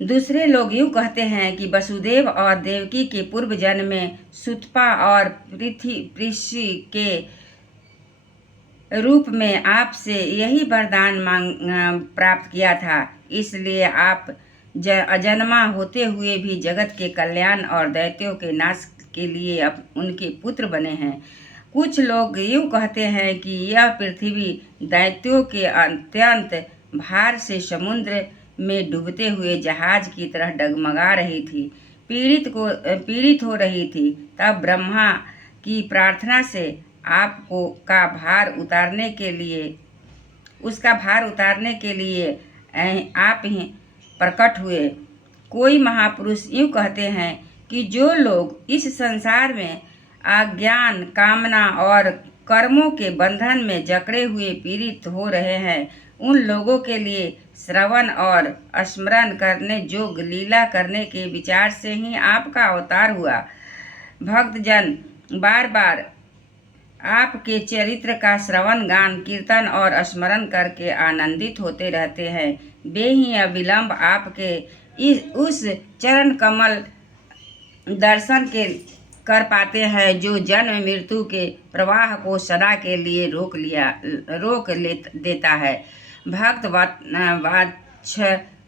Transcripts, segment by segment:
दूसरे लोग यूँ कहते हैं कि वसुदेव और देवकी के पूर्व जन्म में सुतपा और पृथ्वी के रूप में आपसे यही वरदान प्राप्त किया था, इसलिए आप अजन्मा होते हुए भी जगत के कल्याण और दैत्यों के नाश के लिए उनके पुत्र बने हैं। कुछ लोग यूँ कहते हैं कि यह पृथ्वी दैत्यों के अत्यंत भार से समुद्र में डूबते हुए जहाज की तरह डगमगा रही थी, पीड़ित हो रही थी। तब ब्रह्मा की प्रार्थना से आपको का भार उतारने के लिए उसका भार उतारने के लिए आप ही प्रकट हुए। कोई महापुरुष यूँ कहते हैं कि जो लोग इस संसार में अज्ञान, कामना और कर्मों के बंधन में जकड़े हुए पीड़ित हो रहे हैं, उन लोगों के लिए श्रवण और स्मरण करने जोग लीला करने के विचार से ही आपका अवतार हुआ। भक्तजन बार बार आपके चरित्र का श्रवण, गान, कीर्तन और स्मरण करके आनंदित होते रहते हैं। वे ही अविलंब आपके उस चरण कमल दर्शन कर पाते हैं जो जन्म मृत्यु के प्रवाह को सदा के लिए रोक देता है। भक्त वात्स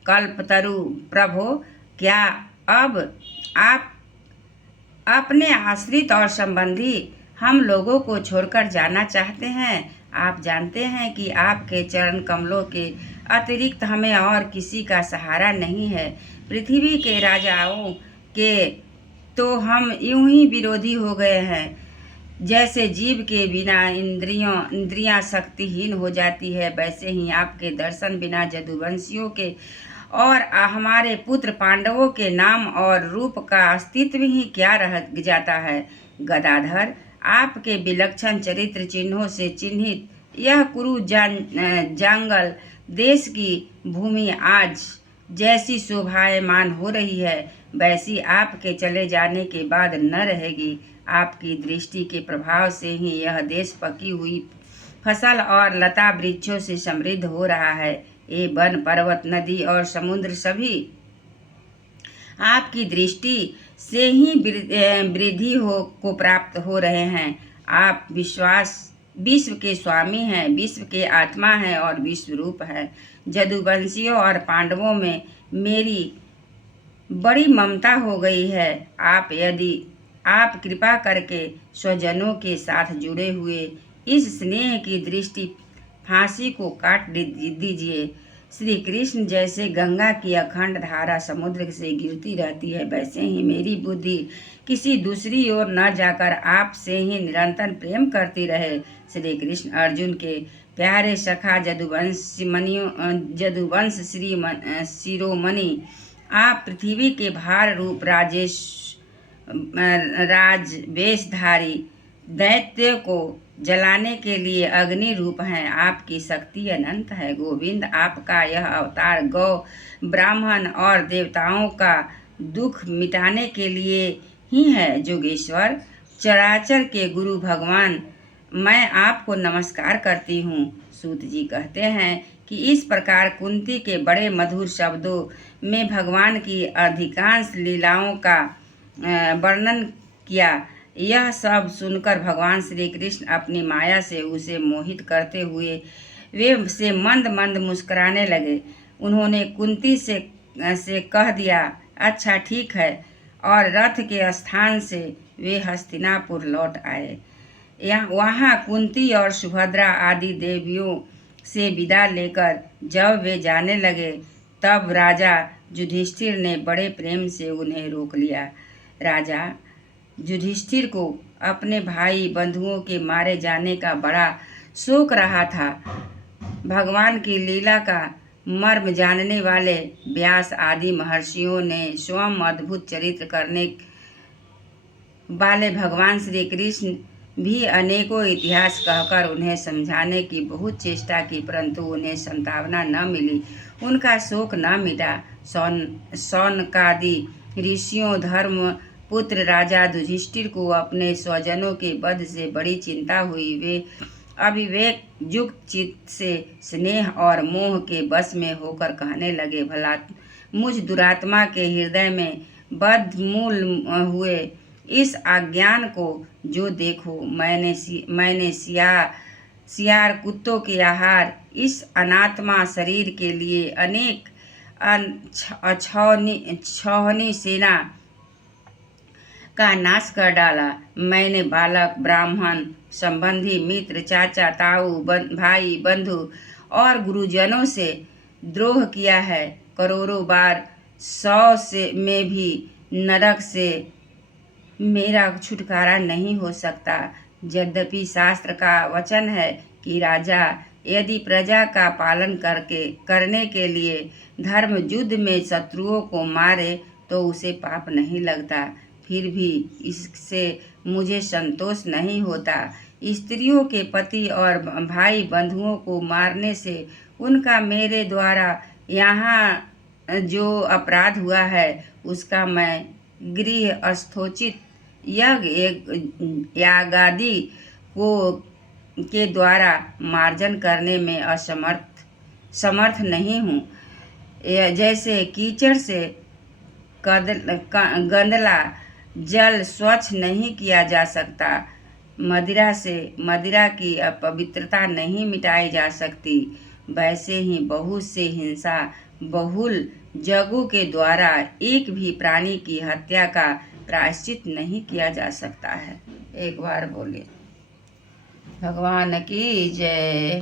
कल्पतरु प्रभो, क्या अब आप अपने आश्रित और संबंधी हम लोगों को छोड़कर जाना चाहते हैं? आप जानते हैं कि आपके चरण कमलों के अतिरिक्त हमें और किसी का सहारा नहीं है। पृथ्वी के राजाओं के तो हम यूं ही विरोधी हो गए हैं, जैसे जीव के बिना इंद्रियां शक्तिहीन हो जाती है, वैसे ही आपके दर्शन बिना जदुवंशियों के और हमारे पुत्र पांडवों के नाम और रूप का अस्तित्व ही क्या रह जाता है। गदाधर, आपके विलक्षण चरित्र चिन्हों से चिन्हित यह कुरु जंगल देश की भूमि आज जैसी शोभायमान हो रही है, वैसी आपके चले जाने के बाद न रहेगी। आपकी दृष्टि के प्रभाव से ही यह देश पकी हुई फसल और लता वृक्षों से समृद्ध हो रहा है। ये वन, पर्वत, नदी और समुद्र सभी आपकी दृष्टि से ही वृद्धि को प्राप्त हो रहे हैं। आप विश्व के स्वामी हैं, विश्व के आत्मा हैं और विश्व रूप है। जदुवंशियों और पांडवों में मेरी बड़ी ममता हो गई है। यदि आप कृपा करके स्वजनों के साथ जुड़े हुए इस स्नेह की दृष्टि फांसी को काट दीजिए। श्री कृष्ण जैसे गंगा की अखंड धारा समुद्र से गिरती रहती है, वैसे ही मेरी बुद्धि किसी दूसरी ओर न जाकर आपसे ही निरंतर प्रेम करती रहे। श्री कृष्ण अर्जुन के प्यारे सखा जदुवंश शिरोमणि, आप पृथ्वी के भार रूप राजवेशधारी दैत्य को जलाने के लिए अग्नि रूप हैं। आपकी शक्ति अनंत है। गोविंद, आपका यह अवतार गौ, ब्राह्मण और देवताओं का दुख मिटाने के लिए ही है। जोगेश्वर, चराचर के गुरु भगवान, मैं आपको नमस्कार करती हूँ। सूत जी कहते हैं कि इस प्रकार कुंती के बड़े मधुर शब्दों में भगवान की अधिकांश लीलाओं का वर्णन किया। यह सब सुनकर भगवान श्री कृष्ण अपनी माया से उसे मोहित करते हुए वे से मंद मंद मुस्कुराने लगे। उन्होंने कुंती से कह दिया, अच्छा ठीक है, और रथ के स्थान से वे हस्तिनापुर लौट आए। वहाँ कुंती और सुभद्रा आदि देवियों से विदा लेकर जब वे जाने लगे, तब राजा युधिष्ठिर ने बड़े प्रेम से उन्हें रोक लिया। राजा युधिष्ठिर को अपने भाई बंधुओं के मारे जाने का बड़ा शोक रहा था। भगवान की लीला का मर्म जानने वाले व्यास आदि महर्षियों ने स्वयं अद्भुत चरित्र करने वाले भगवान श्री कृष्ण भी अनेकों इतिहास कहकर उन्हें समझाने की बहुत चेष्टा की, परंतु उन्हें सांत्वना न मिली, उनका शोक न मिटा। सौनकादि ऋषियों, धर्म पुत्र राजा युधिष्ठिर को अपने स्वजनों के वध से बड़ी चिंता हुई। वे अविवेक युक्त चित्त से स्नेह और मोह के वश में होकर कहने लगे, भला मुझ दुरात्मा के हृदय में बद्धमूल हुए इस अज्ञान को जो देखो, मैंने सियार कुत्तों के आहार इस अनात्मा शरीर के लिए अनेक छौनी सेना का नाश कर डाला। मैंने बालक, ब्राह्मण, संबंधी, मित्र, चाचा, ताऊ, भाई, बंधु और गुरुजनों से द्रोह किया है। करोड़ों बार 100 से में भी नरक से मेरा छुटकारा नहीं हो सकता। यद्यपि शास्त्र का वचन है कि राजा यदि प्रजा का पालन करने के लिए धर्म युद्ध में शत्रुओं को मारे तो उसे पाप नहीं लगता, फिर भी इससे मुझे संतोष नहीं होता। स्त्रियों के पति और भाई बंधुओं को मारने से उनका मेरे द्वारा यहाँ जो अपराध हुआ है उसका मैं गृहस्थोचित यागादि के द्वारा मार्जन करने में समर्थ नहीं हूँ। जैसे कीचड़ से गंदला जल स्वच्छ नहीं किया जा सकता, मदिरा से मदिरा की अपवित्रता नहीं मिटाई जा सकती, वैसे ही बहुत से हिंसा बहुल जगों के द्वारा एक भी प्राणी की हत्या का प्रायश्चित नहीं किया जा सकता है। एक बार बोले, भगवान की जय।